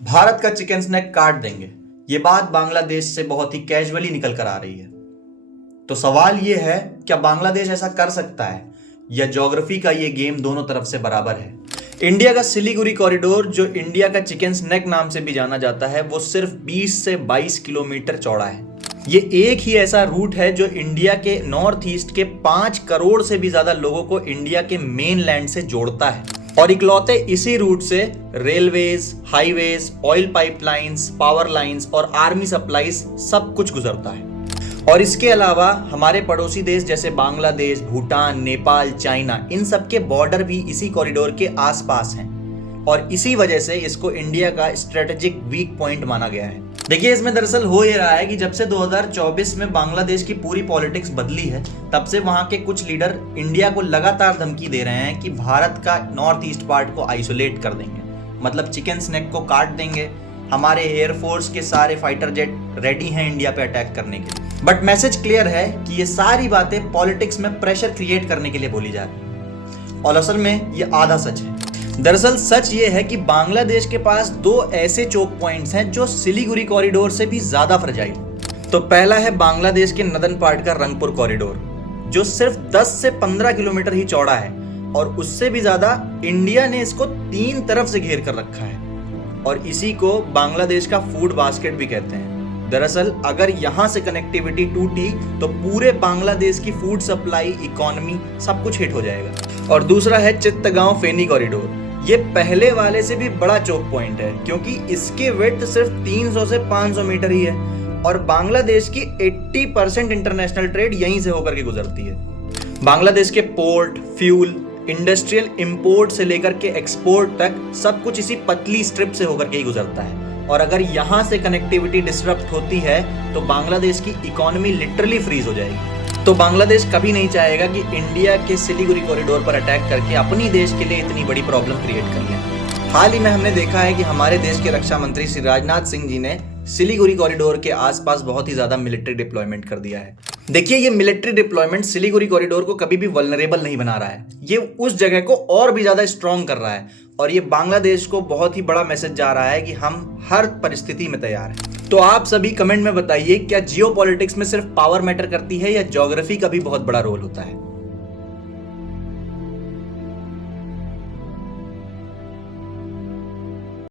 भारत का chicken snack काट देंगे, ये बात बांग्लादेश से बहुत ही कैजुअली निकल कर आ रही है। तो सवाल ये है, क्या बांग्लादेश ऐसा कर सकता है या ज्योग्राफी का ये गेम दोनों तरफ से बराबर है? इंडिया का सिलीगुड़ी कॉरिडोर, जो इंडिया का चिकन स्नैक नाम से भी जाना जाता है, वो सिर्फ 20 से 22 किलोमीटर चौड़ा है। ये एक ही ऐसा रूट है जो इंडिया के नॉर्थ ईस्ट के 5 करोड़ से भी ज्यादा लोगों को इंडिया के मेन लैंड से जोड़ता है। और इकलौते इसी रूट से railways, highways, oil pipelines, power lines और आर्मी सप्लाईज सब कुछ गुजरता है। और इसके अलावा हमारे पड़ोसी देश जैसे बांग्लादेश, भूटान, नेपाल, चाइना, इन सब के बॉर्डर भी इसी कॉरिडोर के आसपास हैं। और इसी वजह से इसको इंडिया का स्ट्रेटेजिक वीक पॉइंट माना गया है। देखिए, इसमें दरअसल हो ये रहा है कि जब से 2024 में बांग्लादेश की पूरी पॉलिटिक्स बदली है, तब से वहां के कुछ लीडर इंडिया को लगातार धमकी दे रहे हैं कि भारत का नॉर्थ ईस्ट पार्ट को आइसोलेट कर देंगे, मतलब चिकन स्नैक को काट देंगे। हमारे एयरफोर्स के सारे फाइटर जेट रेडी हैं इंडिया पे अटैक करने के लिए। बट मैसेज क्लियर है कि ये सारी बातें पॉलिटिक्स में प्रेशर क्रिएट करने के लिए बोली जा रही है, और असल में ये आधा सच है। दरअसल सच ये है कि बांग्लादेश के पास दो ऐसे चोक पॉइंट्स हैं जो सिलीगुड़ी कॉरिडोर से भी ज्यादा फ्रजाइल। तो पहला है बांग्लादेश के नदन पार्ट का रंगपुर कॉरिडोर, जो सिर्फ 10 से 15 किलोमीटर ही चौड़ा है, और उससे भी ज्यादा इंडिया ने इसको 3 तरफ से घेर कर रखा है। और इसी को बांग्लादेश का फूड बास्केट भी कहते हैं। दरअसल अगर यहां से कनेक्टिविटी टूटी तो पूरे बांग्लादेश की फूड सप्लाई, इकोनॉमी, सब कुछ हिट हो जाएगा। और दूसरा है चित्तगांव फेनी कॉरिडोर। ये पहले वाले से भी बड़ा चोक पॉइंट है, क्योंकि इसके विड्थ सिर्फ 300 से 500 मीटर ही है, और बांग्लादेश की 80% इंटरनेशनल ट्रेड यहीं से होकर के गुजरती है। बांग्लादेश के पोर्ट, फ्यूल, इंडस्ट्रियल इंपोर्ट से लेकर के एक्सपोर्ट तक सब कुछ इसी पतली स्ट्रिप से होकर के ही गुजरता है। और अगर यहां से कनेक्टिविटी डिसरप्ट होती है तो बांग्लादेश की इकोनॉमी लिटरली फ्रीज हो जाएगी। तो बांग्लादेश कभी नहीं चाहेगा कि इंडिया के सिलीगुड़ी कॉरिडोर पर अटैक करके अपनी देश के लिए इतनी बड़ी प्रॉब्लम क्रिएट कर ले। हाल ही में हमने देखा है कि हमारे देश के रक्षा मंत्री श्री राजनाथ सिंह जी ने सिलीगुड़ी कॉरिडोर के आसपास बहुत ही ज्यादा मिलिट्री डिप्लॉयमेंट कर दिया है। देखिए, ये मिलिट्री डिप्लॉयमेंट सिलीगुड़ी कॉरिडोर को कभी भी वल्नरेबल नहीं बना रहा है, ये उस जगह को और भी ज्यादा स्ट्रॉन्ग कर रहा है। और ये बांग्लादेश को बहुत ही बड़ा मैसेज जा रहा है कि हम हर परिस्थिति में तैयार हैं। तो आप सभी कमेंट में बताइए, क्या जियोपॉलिटिक्स में सिर्फ पावर मैटर करती है या ज्योग्राफी का भी बहुत बड़ा रोल होता है?